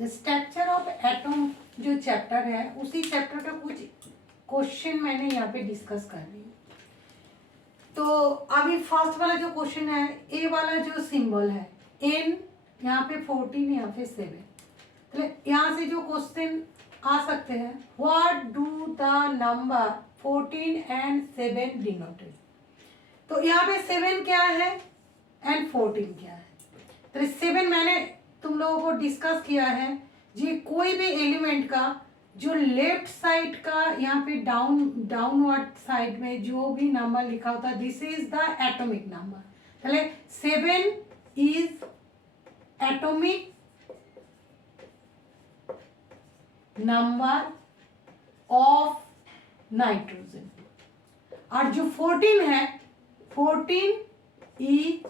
Structure of atom जो chapter है उसी चैप्टर का कुछ क्वेश्चन मैंने यहाँ पे डिस्कस कर रही हूँ। तो अभी फर्स्ट वाला जो क्वेश्चन है, ए वाला जो सिंबल है एन, यहाँ पे 14, यहाँ पे 7, तो यहाँ से जो क्वेश्चन आ सकते हैं, what do the number 14 and 7 denoted. तो यहाँ पे 7 क्या है एंड 14 क्या है। तो 7 मैंने तुम लोगों को डिस्कस किया है जी, कोई भी एलिमेंट का जो लेफ्ट साइड का यहाँ पे डाउनवर्ड साइड में जो भी नंबर लिखा होता है, this is the atomic number. चले 7 is atomic number of nitrogen, और जो 14 है, 14 is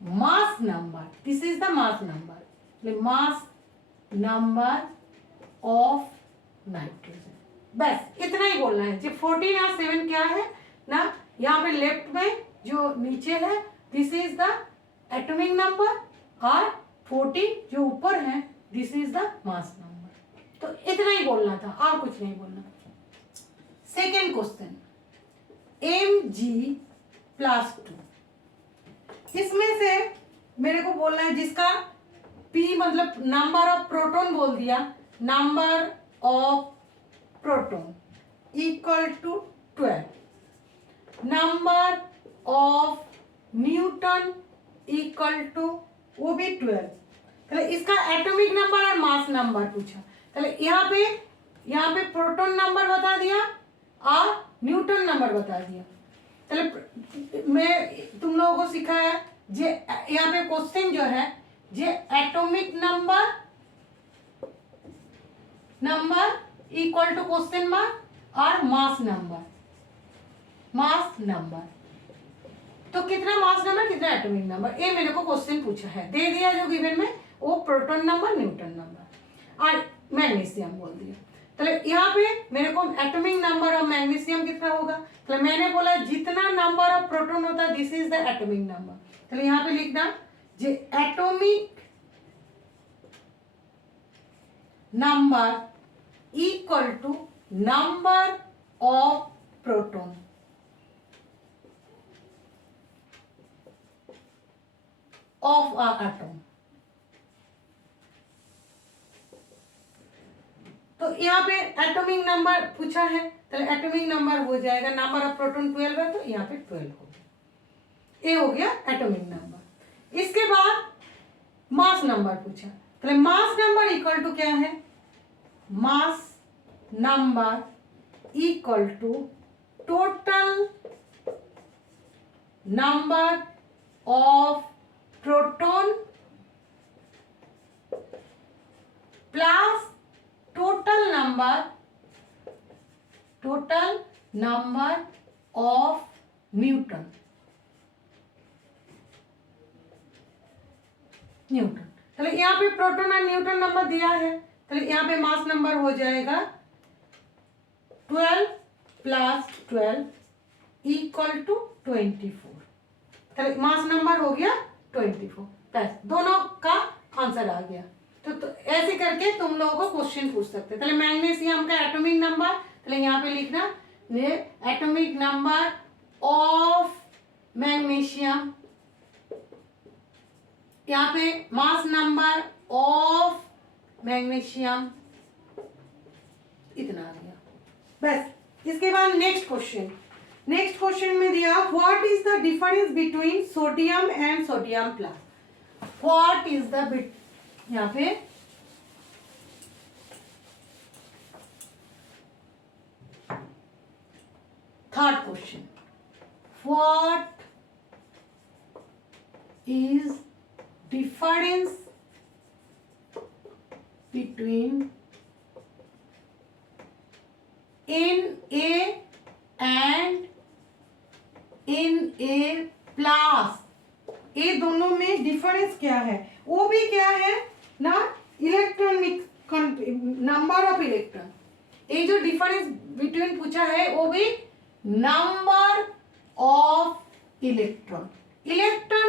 mass number, this is the mass number, mass number of nitrogen. बस इतना ही बोलना है जी। 14 और 7 क्या है ना, यहाँ पे लेफ्ट में जो नीचे है this is the atomic number, और 14 जो ऊपर है this is the mass number. तो इतना ही बोलना था और कुछ नहीं बोलना। सेकेंड क्वेश्चन, Mg+2, इसमें से मेरे को बोलना है जिसका P मतलब नंबर ऑफ प्रोटॉन बोल दिया, number of proton equal to 12, number of neutron equal to वो भी 12। चलो इसका एटॉमिक नंबर और मास नंबर पूछा। चलो यहाँ पे प्रोटॉन नंबर बता दिया और न्यूटन नंबर बता दिया। चलो मैं तुम लोगों को सिखाया जे यहाँ पे क्वेश्चन जो है Z atomic number equal to question mark और मास नंबर। तो कितना मास नंबर कितना एटॉमिक नंबर, ये मेरे को क्वेश्चन पूछा है, दे दिया जो गिवन में वो प्रोटॉन नंबर, न्यूटन नंबर और मैग्नीशियम बोल दिया। तो यहाँ पे मेरे को एटॉमिक नंबर ऑफ मैग्नीशियम कितना होगा, तो मैंने बोला जितना नंबर ऑफ प्रोटॉन होता है this is the atomic number. तो यहाँ पे लिखना Z atomic number equal to number of proton of a atom. तो यहाँ पे एटॉमिक नंबर पूछा है, तो एटॉमिक नंबर हो जाएगा, नंबर ऑफ प्रोटॉन 12 है तो यहाँ पे 12 हो गया, ये हो गया एटॉमिक नंबर। इसके बाद मास नंबर पूछा, तो मास नंबर इक्वल टू क्या है, mass number equal to total number of proton plus total number of neutron. चलो यहाँ पे प्रोटॉन और न्यूटन नंबर दिया है, तो यहाँ पे मास नंबर हो जाएगा 12 प्लस 12 इक्वल टू 24। तो मास नंबर हो गया 24, प्लस दोनों का आंसर आ गया। तो ऐसे करके तुम लोगों को क्वेश्चन पूछ सकते हैं। चलो मैग्नीशियम का एटॉमिक नंबर, चलो यहाँ पे लिखना एटॉमिक नंबर ऑफ मैग्नीशियम, यहाँ पे मास नंबर ऑफ मैग्नीशियम, इतना आ गया बस। इसके बाद नेक्स्ट क्वेश्चन में दिया what is the difference between sodium and sodium plus, what is the यहाँ पे third question, what is difference between Na and Na plus, ये दोनों में डिफरेंस क्या है, वो भी क्या है ना, इलेक्ट्रॉनिक नंबर ऑफ इलेक्ट्रॉन। ये जो डिफरेंस बिटवीन पूछा है वो भी नंबर ऑफ इलेक्ट्रॉन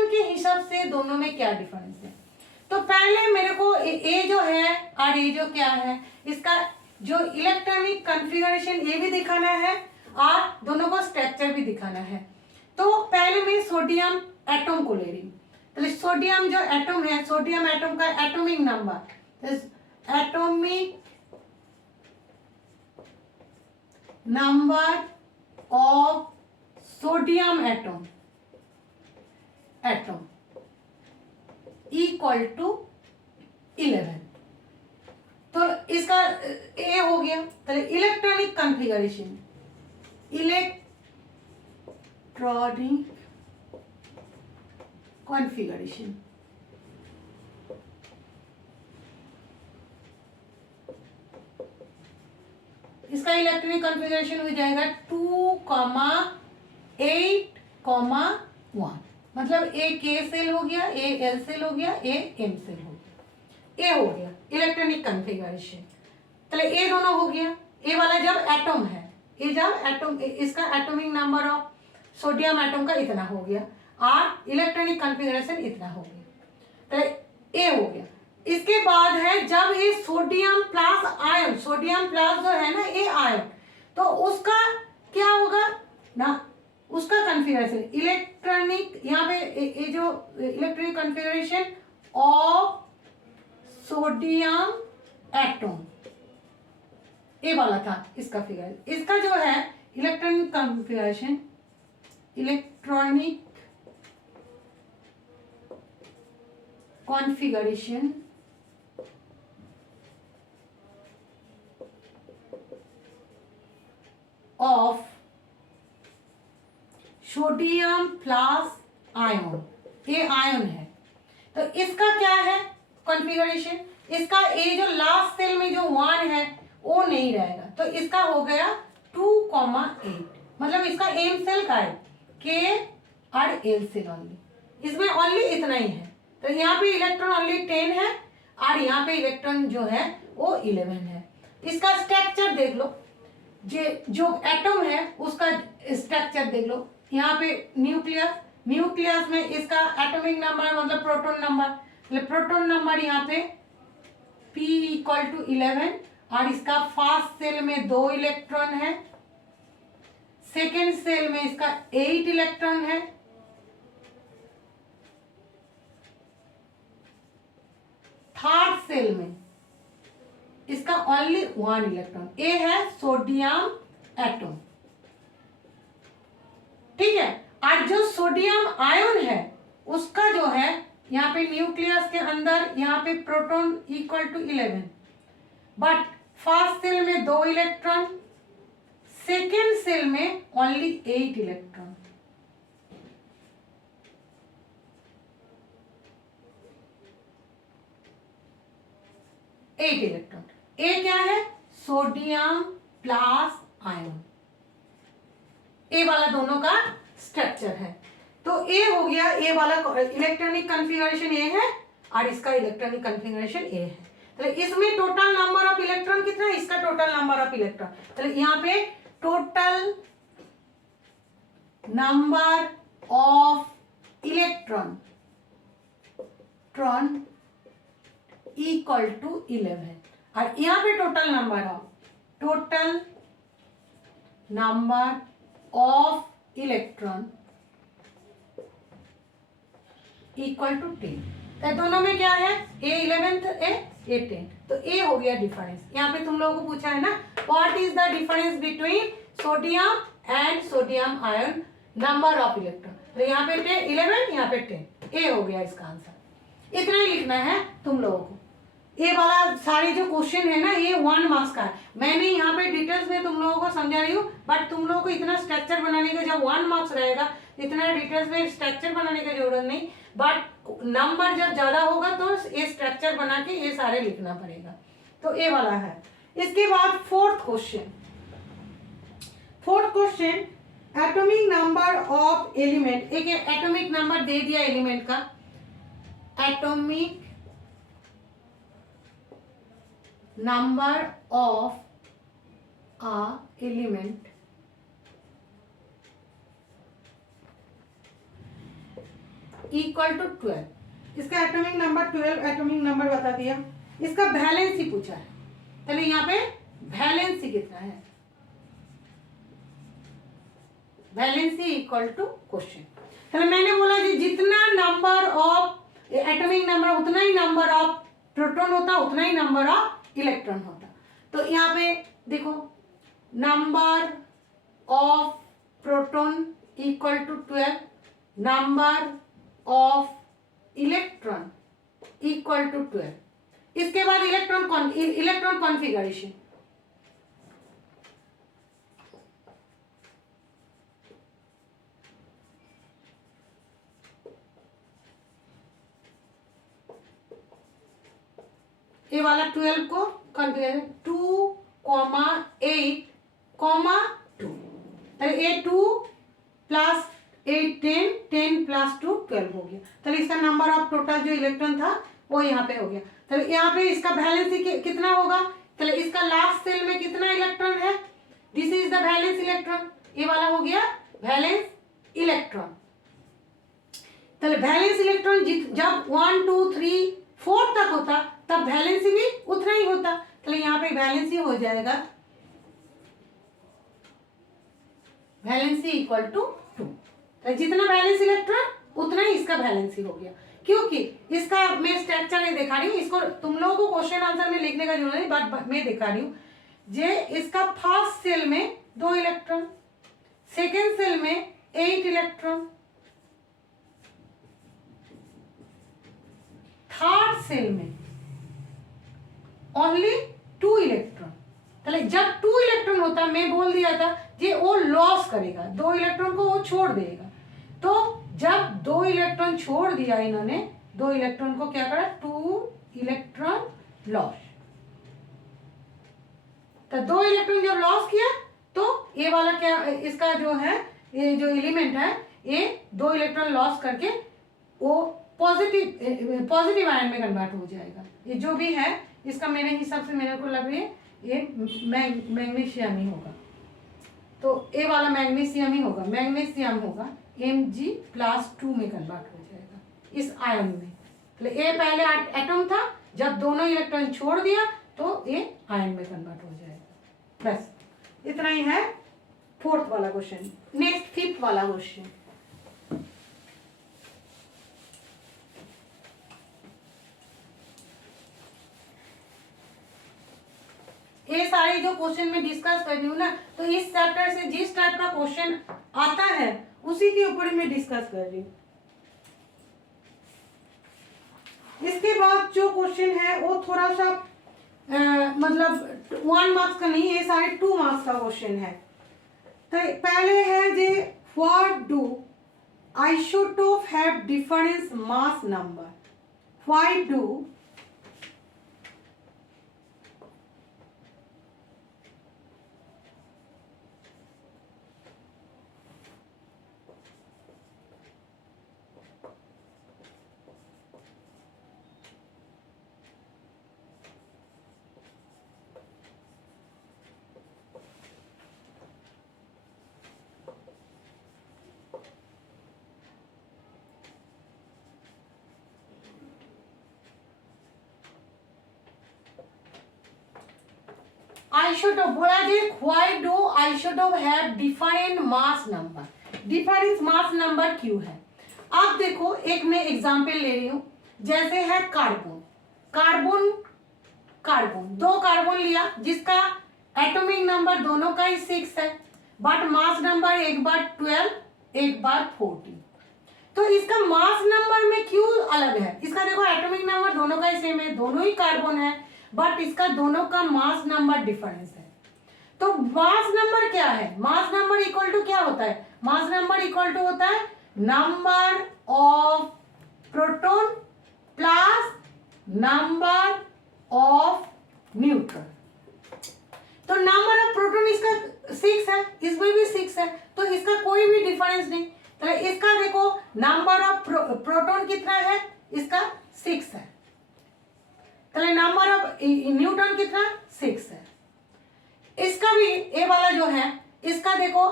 के हिसाब से दोनों में क्या डिफरेंस है। तो पहले मेरे को ए जो है और ये जो क्या है इसका जो इलेक्ट्रॉनिक कॉन्फ़िगरेशन ये भी दिखाना है और दोनों को स्ट्रक्चर भी दिखाना है। तो पहले मैं सोडियम एटम को ले रही हूँ। तो सोडियम जो एटम है, सोडियम एटम का atomic number, atomic number of sodium atom equal to 11। तो इसका ए हो गया। तो इलेक्ट्रॉनिक कॉन्फ़िगरेशन, इलेक्ट्रॉनिक कॉन्फ़िगरेशन इसका इलेक्ट्रॉनिक कॉन्फ़िगरेशन हो जाएगा 2,8,1। मतलब ए के सेल हो गया, ए एल सेल हो गया, ए एम सेल हो गया। ए हो गया इलेक्ट्रॉनिक कॉन्फ़िगरेशन। तो ए दोनों हो गया। ए वाला जब एटम है, ये जब एटम, इसका atomic number of sodium atom का इतना हो गया और इलेक्ट्रॉनिक कॉन्फ़िगरेशन इतना हो गया। तो ए हो गया। इसके बाद है जब ये sodium plus ion, sodium plus जो है ना ये आयन, तो उसका क्या होगा ना, उसका कॉन्फ़िगरेशन इलेक्ट्रॉनिक, यहाँ पे ये जो electronic configuration of sodium atom ये वाला था इसका फिगर। इसका जो है electronic configuration, electronic configuration of sodium plus ion, ये आयन है। तो इसका क्या है कॉन्फ़िगरेशन, इसका ये जो लास्ट सेल में जो 1 है वो नहीं रहेगा। तो इसका हो गया 2,8। मतलब इसका एम सेल का है के और एल सेल ओनली, इसमें ओनली इतना ही है। तो यहाँ पे इलेक्ट्रॉन ओनली 10 है और यहाँ पे इलेक्ट्रॉन जो है वो 11 है। इसका स्ट्रक्चर देख लो, जो एटम है उसका स्ट्रक्चर देख लो। यहाँ पे न्यूक्लियस, न्यूक्लियस में इसका एटॉमिक नंबर मतलब प्रोटॉन नंबर, मतलब प्रोटॉन नंबर यहाँ पे p इक्वल टू 11 और इसका फर्स्ट सेल में 2 इलेक्ट्रॉन है, सेकेंड सेल में इसका 8 इलेक्ट्रॉन है, थर्ड सेल में इसका ओनली 1 इलेक्ट्रॉन। ए है सोडियम एटम, ठीक है। और जो सोडियम आयन है उसका जो है यहाँ पे न्यूक्लियस के अंदर यहाँ पे proton equal to 11, but first shell में 2 इलेक्ट्रॉन, सेकेंड सेल में ओनली 8 इलेक्ट्रॉन। Eight electron. ए क्या है सोडियम प्लस आयन, ए वाला दोनों का स्ट्रक्चर है। तो ए हो गया, ए वाला इलेक्ट्रॉनिक कॉन्फ़िगरेशन ए है और इसका इलेक्ट्रॉनिक कॉन्फ़िगरेशन ए है। तो इसमें टोटल नंबर ऑफ इलेक्ट्रॉन कितना है, इसका टोटल नंबर ऑफ इलेक्ट्रॉन, तो यहाँ पे total number of electron equal to 11 और यहाँ पे total number of electron equal to 10। तो दोनों में क्या है, ए 11 ए 10। तो ए हो गया डिफरेंस। यहाँ पे तुम लोगों को पूछा है ना what is the difference between sodium and sodium ion number of electron. तो यहाँ पे 11, यहाँ पे 10, ए हो गया इसका आंसर। इतना ही लिखना है तुम लोगों को। ये वाला सारे जो क्वेश्चन है ना ये 1 मार्क्स का है। मैंने यहाँ पे डिटेल्स में तुम लोगों को समझा रही हूँ, बट तुम लोगों को इतना स्ट्रक्चर बनाने का जब 1 मार्क्स रहेगा, इतना डिटेल्स में स्ट्रक्चर बनाने की जरूरत नहीं, बट नंबर जब ज्यादा होगा तो ये स्ट्रक्चर बना के ये सारे लिखना पड़ेगा। तो ये वाला है। इसके बाद fourth question atomic number of element. एक एटॉमिक नंबर दे दिया एलिमेंट का, atomic number of a element equal to 12। इसका एटॉमिक नंबर 12 एटॉमिक नंबर बता दिया। इसका वैलेंसी पूछा है, चलिए यहाँ पे वैलेंसी कितना है, वैलेंसी इक्वल टू क्वेश्चन। चलो मैंने बोला कि जितना नंबर ऑफ एटॉमिक नंबर उतना ही नंबर ऑफ प्रोटॉन होता, उतना ही नंबर ऑफ इलेक्ट्रॉन होता। तो यहाँ पे देखो number of proton equal to 12, number of electron equal to 12। इसके बाद इलेक्ट्रॉन कॉन्फ़िगरेशन, ये वाला 12 को कॉन्फ़िगरेशन 2,8,2, ये 2 प्लस 8 10, 10 प्लस 2 12 हो गया। चलिए इसका नंबर ऑफ टोटल जो इलेक्ट्रॉन था वो यहाँ पे हो गया। चलिए यहाँ पे इसका वैलेंसी कितना होगा, चलिए इसका लास्ट सेल में कितना इलेक्ट्रॉन है, this is the valence electron, ये वाला हो गया वैलेंस इलेक्ट्रॉन। चलिए वैलेंस इलेक्ट्रॉन जब 1 2 3 4 तक होता तब वैलेंसी भी उतना ही होता। चलिए यहाँ पे वैलेंसी हो जाएगा वैलेंसी इक्वल टू 2, तो जितना वैलेंस इलेक्ट्रॉन उतना ही इसका वैलेंसी हो गया। क्योंकि इसका मैं स्ट्रक्चर नहीं दिखा रही हूँ, इसको तुम लोगों को क्वेश्चन आंसर में लिखने का जरूरत नहीं, बट मैं दिखा रही हूँ। जे इसका फर्स्ट सेल में 2 इलेक्ट्रॉन, सेकेंड सेल में 8 इलेक्ट्रॉन, थर्ड सेल में ओनली 2 इलेक्ट्रॉन। चले जब 2 इलेक्ट्रॉन होता, मैं बोल दिया था कि वो लॉस करेगा, 2 इलेक्ट्रॉन को वो छोड़ देगा। तो जब 2 इलेक्ट्रॉन छोड़ दिया इन्होंने, 2 इलेक्ट्रॉन को क्या करा, 2 इलेक्ट्रॉन लॉस। तो 2 इलेक्ट्रॉन जब लॉस किया तो ये वाला क्या, इसका जो है ये जो एलिमेंट है ये 2 इलेक्ट्रॉन लॉस करके वो पॉजिटिव आयन में कन्वर्ट हो जाएगा। ये जो भी है इसका मेरे हिसाब से मेरे को लग रही है ये मैग्नीशियम ही होगा, तो ये वाला मैग्नीशियम ही होगा, मैग्नीशियम होगा Mg+2 में कन्वर्ट हो जाएगा इस आयन में। तो ये पहले एटम था, जब दोनों इलेक्ट्रॉन छोड़ दिया तो ये आयन में कन्वर्ट हो जाएगा। बस इतना ही है फोर्थ वाला क्वेश्चन। नेक्स्ट फिफ्थ वाला क्वेश्चन, ये सारे जो क्वेश्चन में डिस्कस कर रही हूँ ना, तो इस चैप्टर से जिस टाइप का क्वेश्चन आता है उसी के ऊपर मैं डिस्कस कर रही हूँ। इसके बाद जो क्वेश्चन है वो थोड़ा सा मतलब 1 मार्क्स का नहीं है, ये सारे 2 मार्क्स का क्वेश्चन है। तो पहले है जे what do isotope have difference mass number, why do isotope बोला जे why do isotope have different mass number, difference mass number क्यों है। अब देखो एक मैं एग्जांपल ले रही हूं, जैसे है कार्बन, कार्बन कार्बन 2 कार्बन लिया जिसका एटॉमिक नंबर दोनों का ही 6 है, बट मास नंबर एक बार 12 एक बार 14। तो इसका मास नंबर में क्यों अलग है, इसका देखो एटॉमिक नंबर दोनों का ही सेम है, दोनों ही कार्बन है, बट इसका दोनों का मास नंबर डिफरेंस है। तो मास नंबर क्या है, मास नंबर इक्वल टू क्या होता है, मास नंबर इक्वल टू होता है number of proton plus number of neutron. तो नंबर ऑफ प्रोटॉन इसका 6 है, इसमें भी 6 है, तो इसका कोई भी डिफरेंस नहीं। तो इसका देखो नंबर ऑफ प्रोटॉन कितना है, इसका 6 है, तो नंबर ऑफ न्यूट्रॉन कितना 6 है। इसका भी ए वाला जो है इसका देखो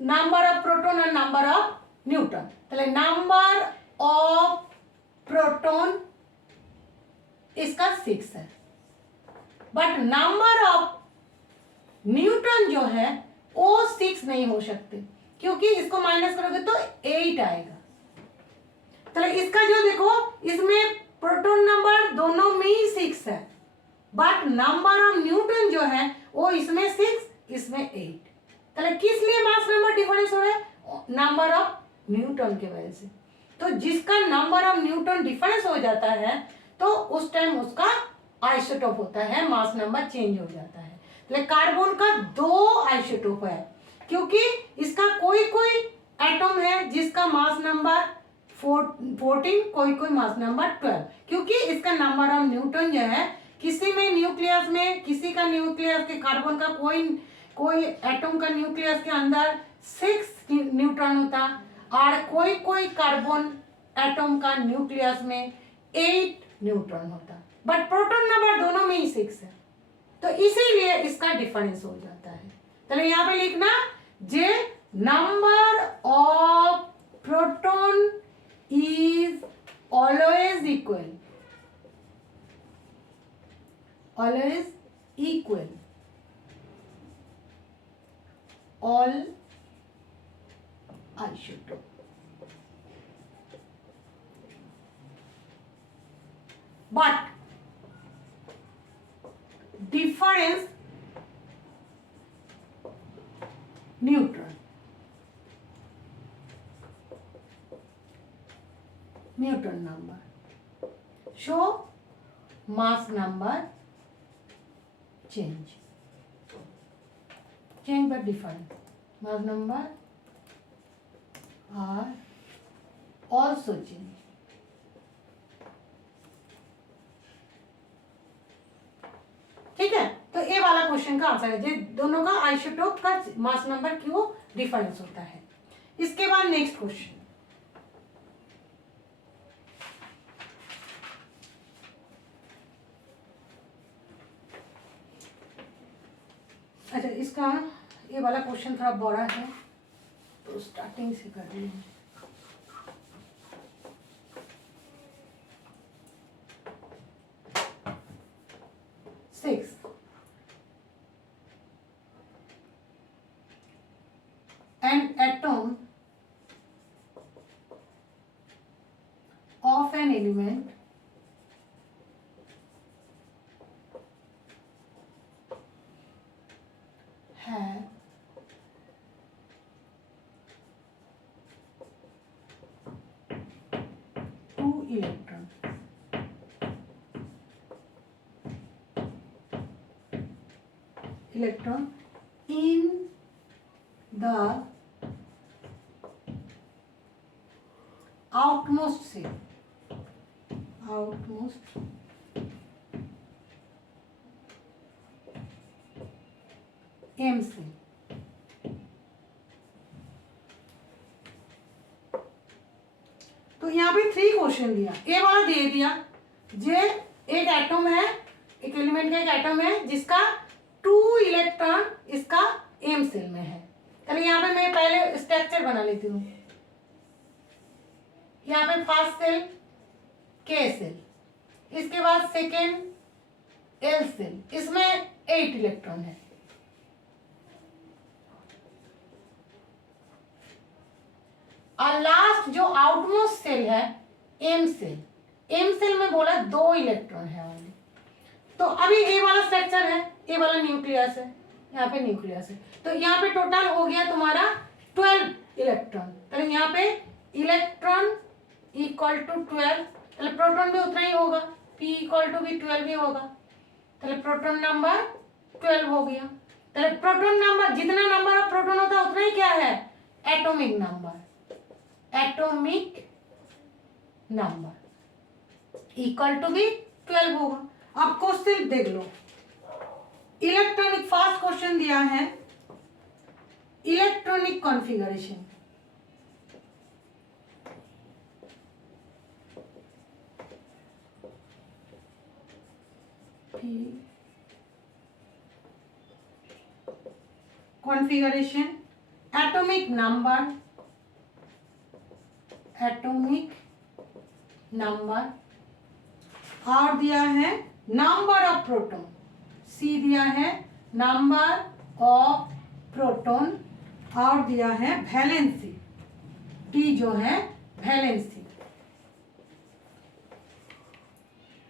नंबर ऑफ प्रोटॉन और नंबर ऑफ न्यूट्रॉन, तो नंबर ऑफ प्रोटॉन इसका 6 है, बट नंबर ऑफ न्यूटन जो है वो 6 नहीं हो सकते, क्योंकि इसको माइनस करोगे तो 8 आएगा। चलो इसका जो देखो, इसमें प्रोटॉन नंबर दोनों में ही 6 है, बट नंबर ऑफ न्यूटन जो है वो इसमें 6, इसमें 8। चलो किस लिए मास नंबर डिफरेंस हो रहा है? नंबर ऑफ न्यूटन के वजह से। तो जिसका नंबर ऑफ न्यूटन डिफरेंस हो जाता है तो उस टाइम उसका आइसोटोप होता है, मास नंबर चेंज हो जाता है। तो कार्बन का 2 आइसोटोप है, क्योंकि इसका कोई कोई एटम है जिसका मास नंबर 14, कोई कोई मास नंबर 12, क्योंकि इसका नंबर ऑफ न्यूटन जो है, किसी में न्यूक्लियस में, किसी का न्यूक्लियस के कार्बन का कोई एटम का न्यूक्लियस के अंदर 6 न्यूट्रॉन होता, और कोई कोई कार्बन एटम का न्यूक्लियस में 8 न्यूट्रॉन होता, बट प्रोटॉन नंबर दोनों में ही 6 है, तो इसीलिए इसका डिफरेंस हो जाता है। चलो यहाँ पे लिखना, जे number of proton is always equal, always equal all isotope. But difference neutron number show mass number change but different mass number are also change। ठीक है, तो ये वाला क्वेश्चन का आंसर है, जो दोनों का आइसोटोप का मास नंबर क्यों डिफरेंस होता है। इसके बाद नेक्स्ट क्वेश्चन, अच्छा इसका ये वाला क्वेश्चन थोड़ा बड़ा है तो स्टार्टिंग से कर रही हूँ। An atom of an element have two electrons in the outmost cell, M cell। तो यहाँ पे 3 क्वेश्चन दिया, ए वाला दे दिया, जे एक एटम है, एक एलिमेंट का एक एटम है जिसका 2 इलेक्ट्रॉन इसका एम सेल में है। चलिए यहाँ पे मैं पहले स्ट्रक्चर बना लेती हूँ। यहाँ पे फर्स्ट सेल के सेल, इसके बाद सेकेंड एल सेल, इसमें 8 इलेक्ट्रॉन है। और लास्ट जो आउटमोस्ट सेल है एम सेल, एम सेल में बोला 2 इलेक्ट्रॉन है ओनली। तो अभी ए वाला स्ट्रक्चर है, ए वाला न्यूक्लियस है, यहाँ पे न्यूक्लियस है, तो यहाँ पे टोटल हो गया तुम्हारा 12 इलेक्ट्रॉन। तो यहाँ पे इलेक्ट्रॉन इक्वल टू 12, तो प्रोटॉन भी उतना ही होगा, P इक्वल टू भी 12 ही होगा, तो प्रोटॉन नंबर 12 हो गया। तो प्रोटॉन नंबर, जितना नंबर ऑफ प्रोटॉन होता है उतना ही क्या है, atomic number, atomic number equal to भी 12 होगा। अब क्वेश्चन देख लो, इलेक्ट्रॉनिक, फर्स्ट क्वेश्चन दिया है electronic configuration. Configuration, atomic number और दिया है नंबर ऑफ प्रोटॉन, सी दिया है नंबर ऑफ प्रोटॉन, और दिया है वैलेंसी, टी जो है वैलेंसी,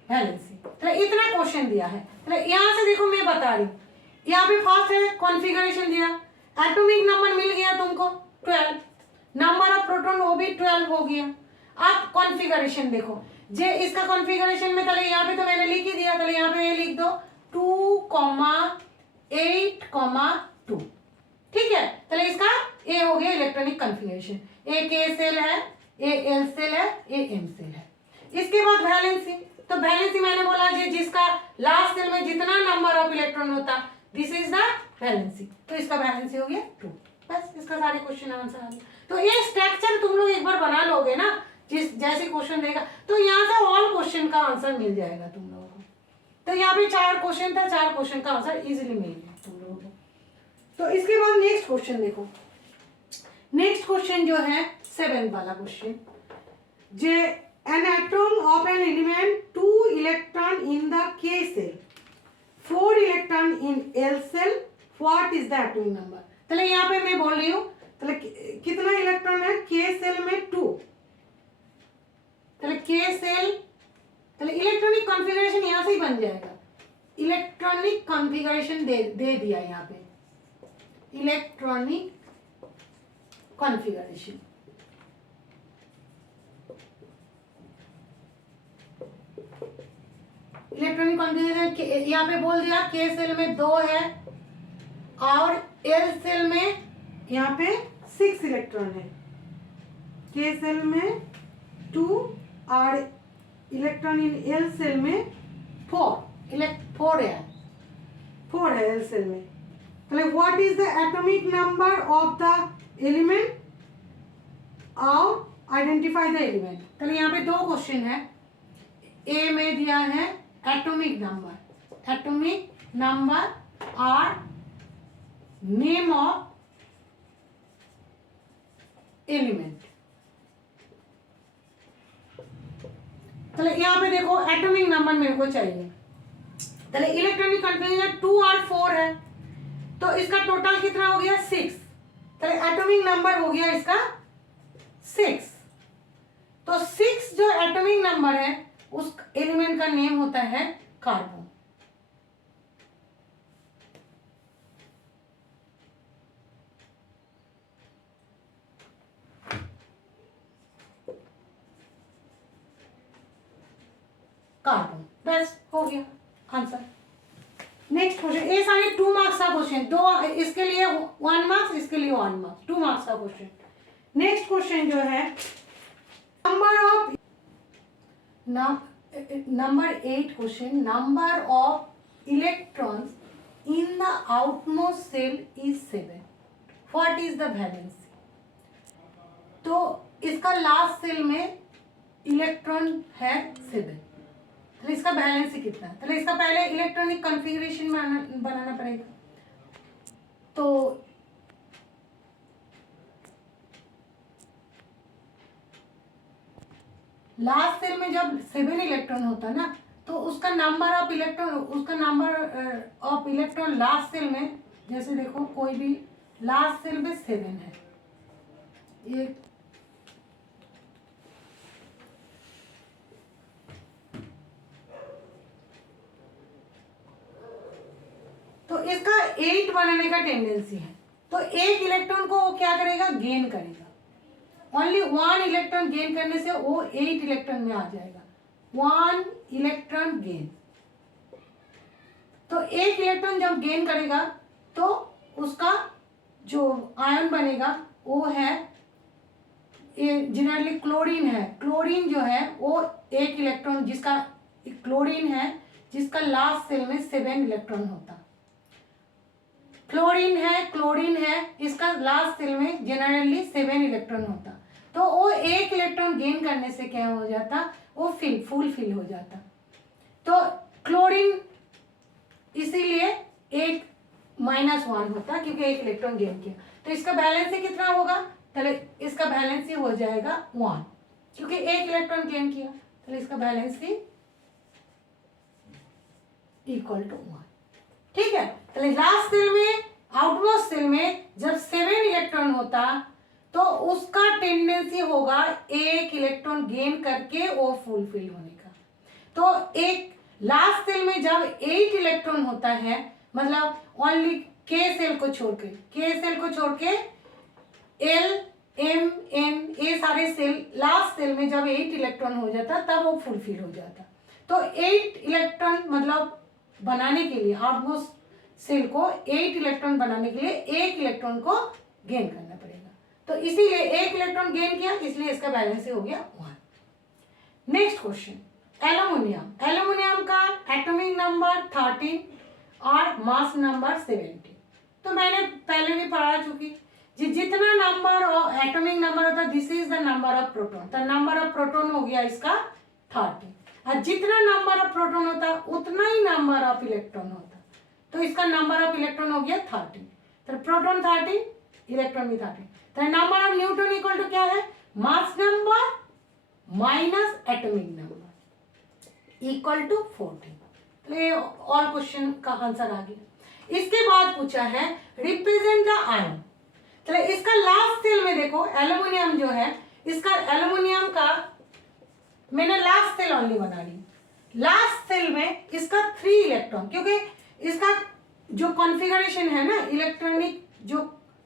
वैलेंसी। तो इतना क्वेश्चन दिया है। तो यहाँ से देखो मैं बता रही हूँ, यहाँ पे फर्स्ट है कॉन्फ़िगरेशन दिया, एटॉमिक नंबर मिल गया तुमको 12, नंबर ऑफ प्रोटॉन वो भी 12 हो गया। अब कॉन्फ़िगरेशन देखो, जे इसका कॉन्फ़िगरेशन में तले यहाँ पे तो मैंने लिख ही दिया, तले यहाँ पे ये लिख दो 2,8,2, ठीक है। तले इसका ए हो गया इलेक्ट्रॉनिक कॉन्फ़िगरेशन, ए के सेल है, ए एल सेल है, ए एम सेल है। इसके बाद वैलेंसी, तो वैलेंसी मैंने बोला जिसका लास्ट सेल में जितना नंबर ऑफ इलेक्ट्रॉन होता, दिस इज द वैलेंसी, तो इसका वैलेंसी हो गया 2। बस इसका सारे क्वेश्चन आंसर आ गया। तो ये स्ट्रक्चर तुम लोग एक बार बना लोगे ना, जैसे क्वेश्चन देगा तो यहाँ से ऑल क्वेश्चन का आंसर मिल जाएगा तुम लोगों को। तो यहाँ पे 4 क्वेश्चन था, 4 क्वेश्चन का आंसर इजीली मिल गया तुम लोगों को। तो इसके बाद नेक्स्ट क्वेश्चन देखो, नेक्स्ट क्वेश्चन जो है 7 वाला question, J an atom of an element 2 electron in the K cell, 4 electron in L cell, what is the atomic number? चलिए यहाँ पे मैं बोल रही हूँ, चलिए कितना इलेक्ट्रॉन है K सेल में 2, चलिए K सेल, चलिए इलेक्ट्रॉनिक कॉन्फ़िगरेशन यहाँ से ही बन जाएगा, इलेक्ट्रॉनिक कॉन्फ़िगरेशन दे दिया यहाँ पे, इलेक्ट्रॉनिक कॉन्फ़िगरेशन, इलेक्ट्रॉनिक कॉन्फ़िगरेशन यहाँ पे बोल दिया के सेल में 2 है और एल सेल में यहाँ पे 6 इलेक्ट्रॉन है, के सेल में 2 और इलेक्ट्रॉन इन एल सेल में 4 है एल सेल में। तो what is the atomic number of the element और आइडेंटिफाई द एलिमेंट। तो यहाँ पे 2 क्वेश्चन है, ए में दिया है एटॉमिक नंबर और नेम ऑफ एलिमेंट। चलो यहाँ पे देखो एटॉमिक नंबर मेरे को चाहिए, चलो इलेक्ट्रॉनिक कॉन्फ़िगरेशन 2 और 4 है, तो इसका टोटल कितना हो गया 6, चलो एटॉमिक नंबर हो गया इसका 6। तो 6 जो एटॉमिक नंबर है उस एलिमेंट का नेम होता है कार्बन। कार्बन, बस हो गया आंसर। नेक्स्ट क्वेश्चन, ये सारे 2 मार्क्स का क्वेश्चन, 2 इसके लिए 1 मार्क्स, इसके लिए 1 मार्क्स, 2 मार्क्स का क्वेश्चन। नेक्स्ट क्वेश्चन जो है number of number 8 question, number of electrons in the outmost shell is 7, what is the valency. तो इसका लास्ट सेल में इलेक्ट्रॉन है 7, तो इसका वैलेंसी कितना है, तो इसका पहले इलेक्ट्रॉनिक कॉन्फ़िगरेशन बनाना पड़ेगा। तो लास्ट सेल में जब 7 इलेक्ट्रॉन होता है ना, तो उसका number of electron last shell में, जैसे देखो कोई भी लास्ट सेल में 7 है, ये तो इसका 8 बनाने का टेंडेंसी है, तो एक इलेक्ट्रॉन को वो क्या करेगा, गेन करेगा, ओनली 1 इलेक्ट्रॉन गेन करने से वो 8 इलेक्ट्रॉन में आ जाएगा, 1 इलेक्ट्रॉन गेन। तो एक इलेक्ट्रॉन जब गेन करेगा तो उसका जो आयन बनेगा वो है, ये जनरली क्लोरीन है, क्लोरीन जो है वो एक इलेक्ट्रॉन, जिसका क्लोरीन है जिसका लास्ट सेल में 7 इलेक्ट्रॉन होता, क्लोरीन है इसका लास्ट सेल में जनरली 7 इलेक्ट्रॉन होता, तो वो एक इलेक्ट्रॉन गेन करने से क्या हो जाता, वो फुल फिल हो जाता। तो क्लोरीन इसीलिए एक -1 होता क्योंकि एक इलेक्ट्रॉन गेन किया, तो इसका बैलेंस कितना होगा, चलो इसका बैलेंस हो जाएगा 1, क्योंकि एक इलेक्ट्रॉन गेन किया, तो इसका बैलेंस इक्वल टू 1। ठीक है, तो लास्ट सेल में, आउटमोस्ट सेल में जब 7 इलेक्ट्रॉन होता तो उसका टेंडेंसी होगा एक इलेक्ट्रॉन गेन करके वो फुलफिल होने का। तो एक लास्ट सेल में जब 8 इलेक्ट्रॉन होता है, मतलब ओनली के सेल को छोड़ के एल एम एन ये सारे सेल, लास्ट सेल में जब 8 इलेक्ट्रॉन हो जाता तब वो फुलफिल हो जाता। तो 8 इलेक्ट्रॉन मतलब बनाने के लिए, आउटमोस्ट सेल को 8 इलेक्ट्रॉन बनाने के लिए एक इलेक्ट्रॉन को गेन करना पड़ेगा। तो इसीलिए एक इलेक्ट्रॉन गेन किया, इसलिए इसका बैलेंस हो गया 1। नेक्स्ट क्वेश्चन, एल्यूमिनियम का एटॉमिक नंबर 13 और मास नंबर 70। तो मैंने पहले भी पढ़ा चुकी, जितना नंबर एटॉमिक नंबर होता है this is the number of proton. तो नंबर ऑफ प्रोटॉन हो गया इसका 30, और जितना नंबर ऑफ प्रोटॉन होता उतना ही नंबर ऑफ इलेक्ट्रॉन होता, तो इसका नंबर ऑफ इलेक्ट्रॉन हो गया 30। तो प्रोटॉन 30, इलेक्ट्रॉन भी 30। तो number of neutron equal to क्या है, mass number minus atomic number equal to 40। तो ये ऑल क्वेश्चन का आंसर आ गया। इसके बाद पूछा है रिप्रेजेंट द आयन। तो इसका लास्ट सेल में देखो, एल्यूमिनियम जो है, इसका एल्यूमिनियम का मैंने लास्ट सेल ओनली बना ली। लास्ट सेल में इसका 3 इलेक्ट्रॉन, क्योंकि इसका जो कॉन्फ़िगरेशन है ना, इलेक्ट्रॉनिक जो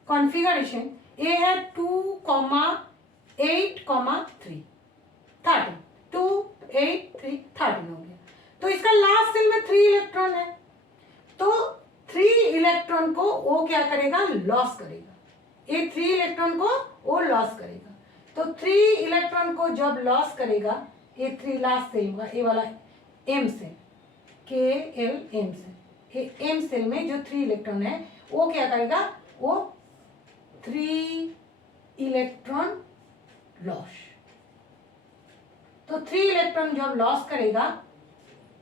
कॉन्फ़िगरेशन ये है 2,8,3 13, 2 8 3 13 हो गया। तो इसका लास्ट सेल में 3 इलेक्ट्रॉन है, तो 3 इलेक्ट्रॉन को वो क्या करेगा, लॉस करेगा। ये 3 इलेक्ट्रॉन को वो लॉस करेगा। तो 3 इलेक्ट्रॉन को जब लॉस करेगा, ये 3 लास्ट सेल होगा, ये वाला एम सेल, के एल एम सेल, ये एम सेल में जो 3 इलेक्ट्रॉन है वो क्या करेगा, वो 3 इलेक्ट्रॉन लॉस। तो 3 इलेक्ट्रॉन जब लॉस करेगा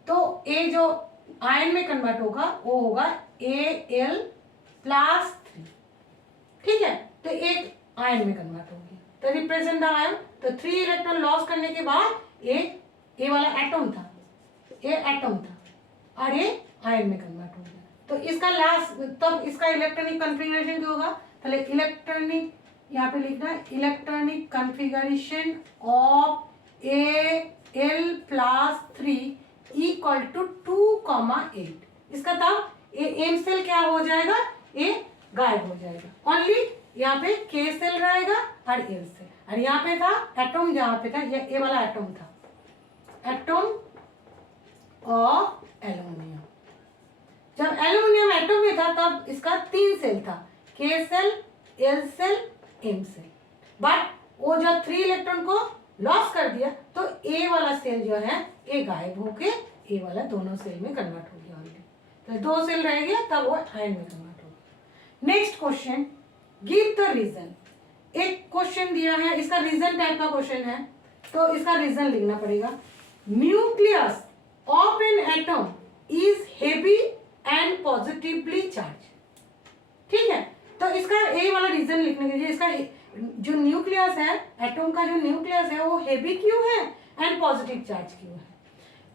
तो ए जो आयन में कन्वर्ट होगा वो होगा Al प्लस 3। ठीक है, तो एक आयन में कन्वर्ट हो गया। तो रिप्रेजेंट द आयन, तो 3 इलेक्ट्रॉन लॉस करने के बाद ए वाला एटम था, ये एटम था और ये आयन में कन्वर्ट हो गया। तो इसका लास्ट, तब इसका इलेक्ट्रॉनिक कॉन्फ़िगरेशन क्या होगा, पहले इलेक्ट्रॉनिक यहाँ पे लिखना है, electronic configuration of Al plus 3 equal to 2,8। इसका तब ये एम सेल क्या हो जाएगा, ये गायब हो जाएगा। ओनली यहाँ पे के सेल रहेगा और एल सेल, और यहाँ पे था एटम, जहाँ पे था ये वाला एटम था, एटम ऑफ एल्यूमिनियम। जब एल्यूमिनियम एटम में था तब इसका 3 सेल था, K shell, L shell, M shell. But वो जब 3 इलेक्ट्रॉन को लॉस कर दिया तो ए वाला सेल जो है ये गायब होके ए वाला दोनों सेल में कन्वर्ट हो गया ऑलरेडी। तो 2 सेल रह गया, तब वो आयन में कन्वर्ट हो गया। Next question, give the reason. एक क्वेश्चन दिया है, इसका रीजन टाइप का क्वेश्चन है, तो इसका रीजन लिखना पड़ेगा। Nucleus of N atom is heavy and positively charge. ठीक है, तो इसका ए वाला रीजन लिखने के लिए, इसका जो न्यूक्लियस है, एटम का जो न्यूक्लियस है वो हेवी क्यों है एंड पॉजिटिव चार्ज क्यों है।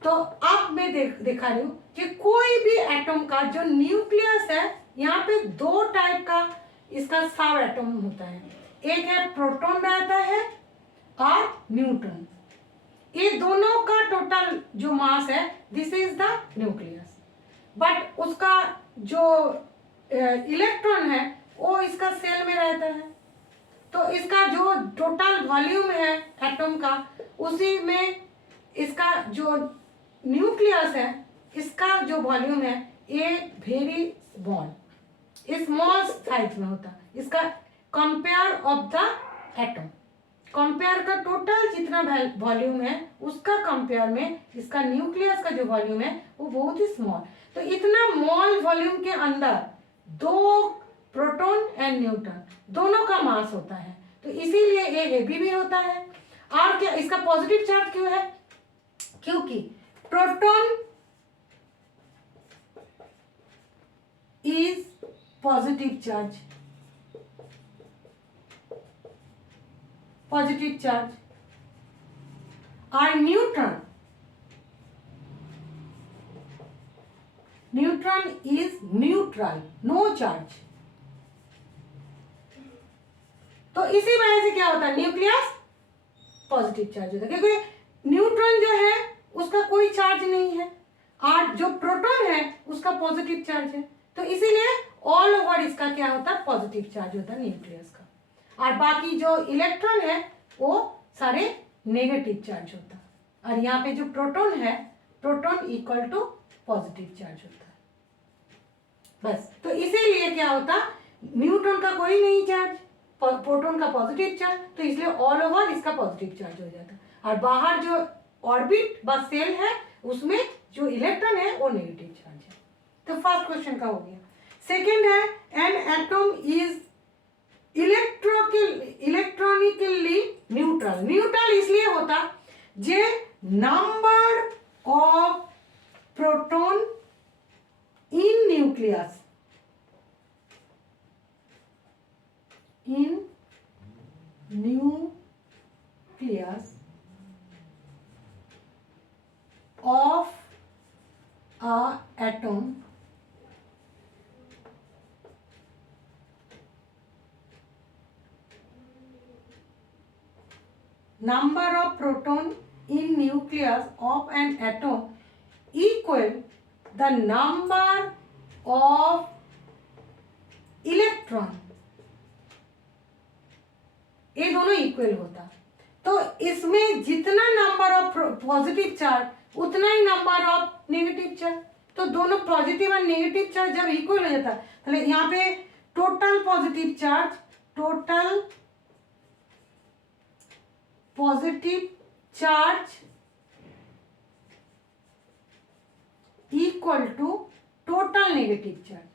तो अब मैं दिखा रही हूँ कि कोई भी एटम का जो न्यूक्लियस है, यहाँ पे 2 टाइप का इसका सब एटम होता है, एक है प्रोटॉन रहता है और न्यूट्रॉन। ये दोनों का टोटल जो मास है this is the nucleus, but उसका जो इलेक्ट्रॉन है वो इसका सेल में रहता है। तो इसका जो टोटल वॉल्यूम है एटम का, उसी में इसका जो न्यूक्लियस है, इसका जो वॉल्यूम है ये वेरी स्मॉल साइज में होता है। इसका compare of the atom, compare का टोटल जितना वॉल्यूम है उसका कंपेयर में इसका न्यूक्लियस का जो वॉल्यूम है वो बहुत ही स्मॉल। तो इतना स्मॉल वॉल्यूम के अंदर 2 प्रोटॉन एंड न्यूट्रॉन दोनों का मास होता है, तो इसीलिए ये हेवी भी होता है। और क्या इसका पॉजिटिव चार्ज क्यों है, क्योंकि प्रोटॉन इज पॉजिटिव चार्ज, और neutron neutron is neutral, no charge. तो इसी वजह से क्या होता है, न्यूक्लियस पॉजिटिव चार्ज होता है, क्योंकि न्यूट्रॉन जो है उसका कोई चार्ज नहीं है और जो प्रोटॉन है उसका पॉजिटिव चार्ज है, तो इसीलिए ऑल ओवर इसका क्या होता है, पॉजिटिव चार्ज होता है न्यूक्लियस का, और बाकी जो इलेक्ट्रॉन है वो सारे नेगेटिव चार्ज होता है, और यहाँ पे जो प्रोटॉन है, proton equal to positive charge होता है बस। तो इसीलिए क्या होता, न्यूट्रॉन का कोई नहीं चार्ज, प्रोटॉन का पॉजिटिव चार्ज, तो इसलिए ऑल ओवर इसका पॉजिटिव चार्ज हो जाता है, और बाहर जो ऑर्बिट बस सेल है उसमें जो इलेक्ट्रॉन है वो नेगेटिव चार्ज है। तो फर्स्ट क्वेश्चन का हो गया। सेकेंड है, an atom is electronically neutral. Neutral इसलिए होता जे number of proton in nucleus, in nucleus of a atom number of proton in nucleus of an atom equal the number of electron, ये दोनों equal होता। तो इसमें जितना नंबर ऑफ पॉजिटिव चार्ज उतना ही नंबर ऑफ नेगेटिव चार्ज, तो दोनों positive और नेगेटिव चार्ज जब इक्वल हो जाता है, तो यहाँ पे total positive charge, total positive charge equal to total negative charge.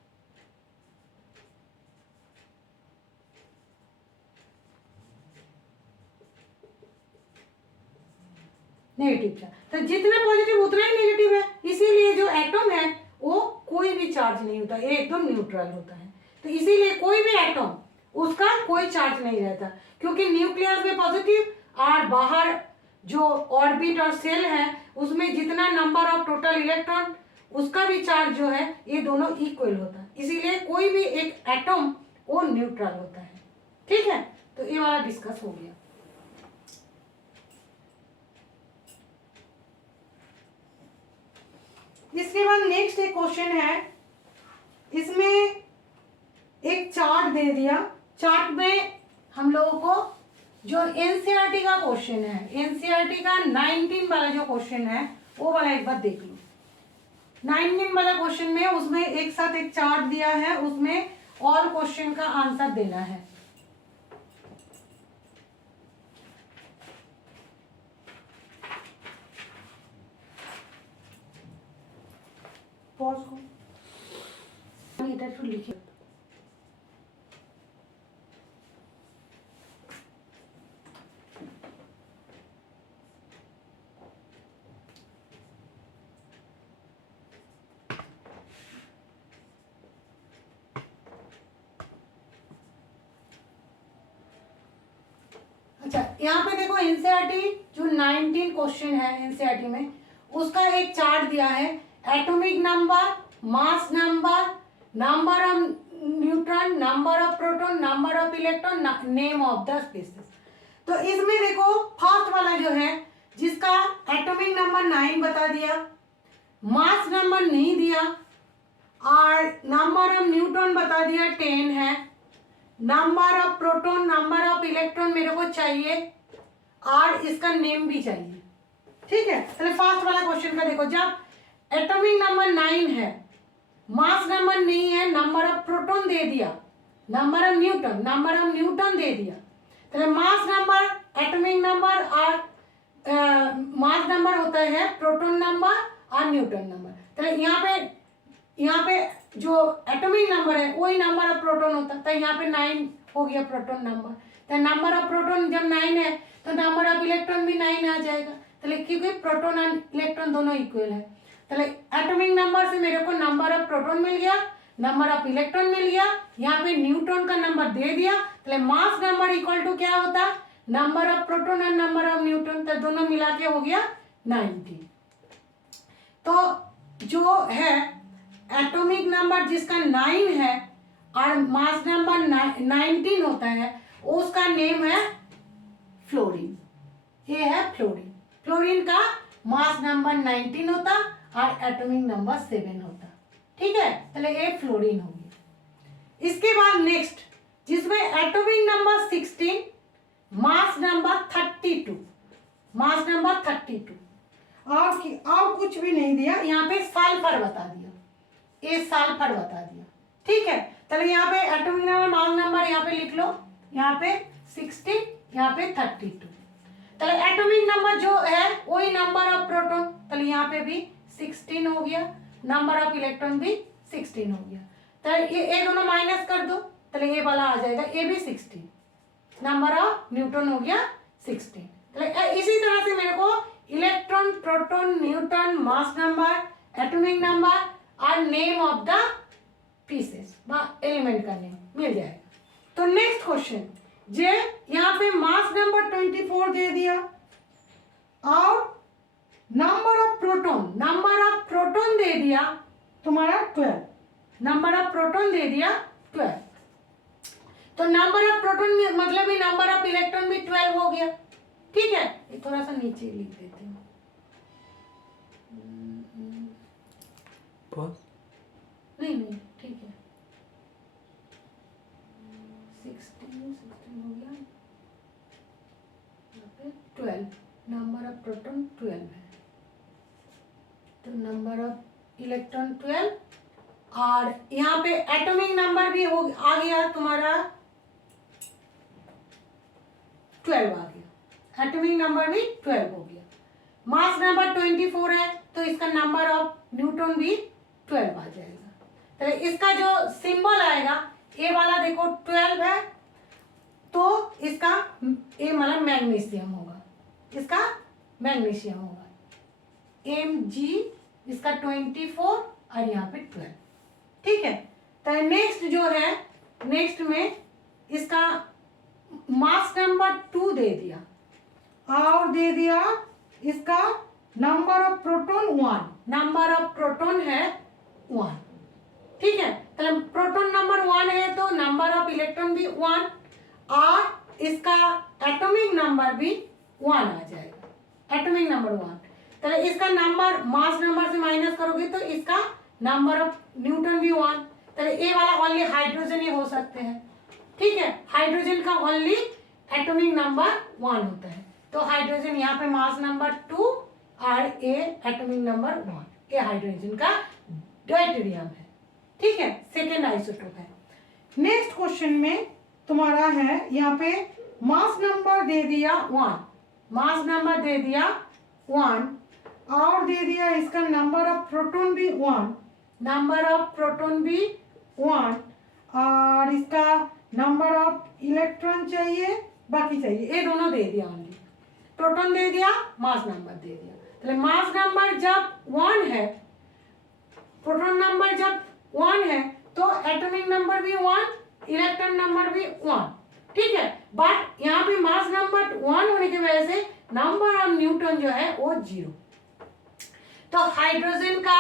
Negative charge, तो जितना पॉजिटिव उतना ही नेगेटिव है, इसीलिए जो एटम है वो कोई भी चार्ज नहीं होता, एकदम न्यूट्रल होता है। तो इसीलिए कोई भी एटम उसका कोई चार्ज नहीं रहता, क्योंकि न्यूक्लियस में पॉजिटिव और बाहर जो ऑर्बिट और सेल है उसमें जितना नंबर ऑफ टोटल इलेक्ट्रॉन उसका भी चार्ज जो है ये दोनों इक्वल होता है, इसीलिए कोई भी एक एटम वो न्यूट्रल होता है। ठीक है, तो ये वाला डिस्कस हो गया। इसके बाद नेक्स्ट एक क्वेश्चन है, इसमें एक चार्ट दे दिया, चार्ट में हम लोगों को जो एनसीईआरटी का क्वेश्चन है, एनसीईआरटी का 19 वाला जो क्वेश्चन है वो वाला एक बार देख लो। 19 वाला क्वेश्चन में उसमें एक साथ एक चार्ट दिया है, उसमें ऑल क्वेश्चन का आंसर देना है। पॉज को इधर तो लिखिए। अच्छा, यहाँ पे देखो एनसीईआरटी जो 19 क्वेश्चन है एनसीईआरटी में, उसका एक चार्ट दिया है, atomic number, mass number, number of neutron, number of proton, number of electron, name of the species. तो इसमें देखो फर्स्ट वाला जो है जिसका एटॉमिक नंबर 9 बता दिया, मास नंबर नहीं दिया, और नंबर ऑफ न्यूट्रॉन बता दिया 10 है, number of proton, number of electron मेरे को चाहिए, और इसका नेम भी चाहिए। ठीक है, चलिए फर्स्ट वाला क्वेश्चन का देखो, जब एटॉमिक नंबर 9 है, मास नंबर नहीं है, नंबर ऑफ प्रोटॉन दे दिया, नंबर ऑफ न्यूटन दे दिया, तो मास नंबर, एटॉमिक नंबर और मास नंबर होता है प्रोटॉन नंबर और न्यूटन नंबर। तो यहाँ पे जो एटॉमिक नंबर है वही नंबर ऑफ प्रोटॉन होता है, तो यहाँ पे 9 हो गया प्रोटॉन नंबर। तो नंबर ऑफ प्रोटॉन जब 9 है तो नंबर ऑफ इलेक्ट्रॉन भी 9 आ जाएगा, तो क्योंकि प्रोटॉन और इलेक्ट्रॉन दोनों इक्वल है। तो एटॉमिक नंबर से मेरे को नंबर ऑफ प्रोटॉन मिल गया, नंबर ऑफ इलेक्ट्रॉन मिल गया, यहाँ पे न्यूट्रॉन का नंबर दे दिया, तो मास नंबर इक्वल टू क्या होता है, नंबर ऑफ प्रोटॉन और नंबर ऑफ न्यूट्रॉन, तो दोनों मिला के हो गया 90। तो जो है एटॉमिक नंबर जिसका 9 है और मास नंबर 19 होता है, उसका नेम है फ्लोरीन। ये है फ्लोरीन। फ्लोरीन का मास नंबर 19 होता और एटॉमिक नंबर 7 होता। ठीक है, चले ये फ्लोरीन हो गया। इसके बाद नेक्स्ट जिसमें atomic number 16, mass number 32, mass number 32 और कुछ भी नहीं दिया, यहाँ पे सल्फर बता दिया, ये सल्फर बता दिया। ठीक है, चलो यहाँ पे एटॉमिक नंबर मास नंबर यहाँ पे लिख लो, यहाँ पे 16, यहाँ पे 32। चलो एटॉमिक नंबर जो है वही नंबर ऑफ प्रोटॉन, चलो यहाँ पे भी 16 हो गया, नंबर ऑफ इलेक्ट्रॉन भी 16 हो गया। तो ये दोनों माइनस कर दो, चलो ये वाला आ जाएगा, ये भी 16, नंबर ऑफ न्यूट्रॉन हो गया 16। तो इसी तरह से मेरे को electron, proton, neutron, mass number, atomic number और name of the pieces, element का नेम मिल जाएगा। तो नेक्स्ट क्वेश्चन, जे यहाँ पे मास नंबर 24 दे दिया और नंबर ऑफ प्रोटॉन दे दिया तुम्हारा 12, नंबर ऑफ प्रोटॉन दे दिया 12। तो नंबर ऑफ प्रोटॉन मतलब ही नंबर ऑफ इलेक्ट्रॉन भी 12 हो गया। ठीक है, ये थोड़ा सा नीचे लिख देते हैं। नहीं ठीक है, 16 हो गया, यहाँ पे 12, नंबर ऑफ प्रोटॉन 12 है, तो नंबर ऑफ इलेक्ट्रॉन 12 और यहाँ पे एटॉमिक नंबर भी आ गया तुम्हारा 12 आ गया, एटॉमिक नंबर भी 12 हो गया। मास नंबर 24 है तो इसका नंबर ऑफ न्यूट्रॉन भी 12 आ जाएगा। तो इसका जो सिंबल आएगा, ये वाला देखो 12 है तो इसका ये मतलब मैग्नीशियम होगा, इसका मैग्नीशियम होगा, Mg, इसका 24 और यहाँ पे 12। ठीक है, तो नेक्स्ट जो है, नेक्स्ट में इसका मास नंबर 2 दे दिया और दे दिया इसका number of proton 1, number of proton है 1। ठीक है, तो प्रोटॉन नंबर 1 है तो नंबर ऑफ इलेक्ट्रॉन भी 1 और इसका एटॉमिक नंबर भी 1 आ जाएगा, एटॉमिक नंबर 1। तो इसका नंबर मास नंबर से माइनस करोगे तो इसका नंबर ऑफ न्यूट्रॉन भी 1। तो ये वाला ओनली हाइड्रोजन ही हो सकते हैं। ठीक है, हाइड्रोजन का ओनली एटॉमिक नंबर 1 होता है, तो हाइड्रोजन यहाँ पे मास नंबर 2 और ये एटॉमिक नंबर 1, ये हाइड्रोजन का ड्यूटेरियम है। ठीक है, सेकेंड आइसोटोप है। नेक्स्ट क्वेश्चन में तुम्हारा है यहाँ पे मास नंबर दे दिया 1, मास नंबर दे दिया 1 और दे दिया इसका नंबर ऑफ प्रोटॉन भी 1, नंबर ऑफ प्रोटॉन भी 1 और इसका नंबर ऑफ इलेक्ट्रॉन चाहिए, बाकी चाहिए, ये दोनों दे दिया, ओनली प्रोटॉन दे दिया, मास नंबर दे दिया। तो मास नंबर जब 1 है, प्रोटॉन नंबर जब 1 है तो एटॉमिक नंबर भी 1, इलेक्ट्रॉन नंबर भी 1। ठीक है, बट यहाँ पे मास नंबर 1 होने की वजह से नंबर ऑफ न्यूट्रॉन जो है वो 0। तो हाइड्रोजन का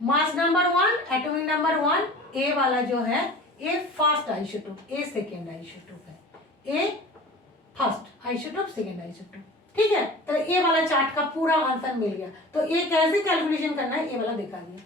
मास नंबर 1, एटॉमिक नंबर 1, ए वाला जो है ये फर्स्ट आइसोटोप, ए सेकेंड आइसोटोप है, ए फर्स्ट आइसोटोप, सेकेंड आइसोटोप। ठीक है, तो ये वाला चार्ट का पूरा आंसर मिल गया। तो ये कैसे कैलकुलेशन करना है ये वाला दिखा दिया।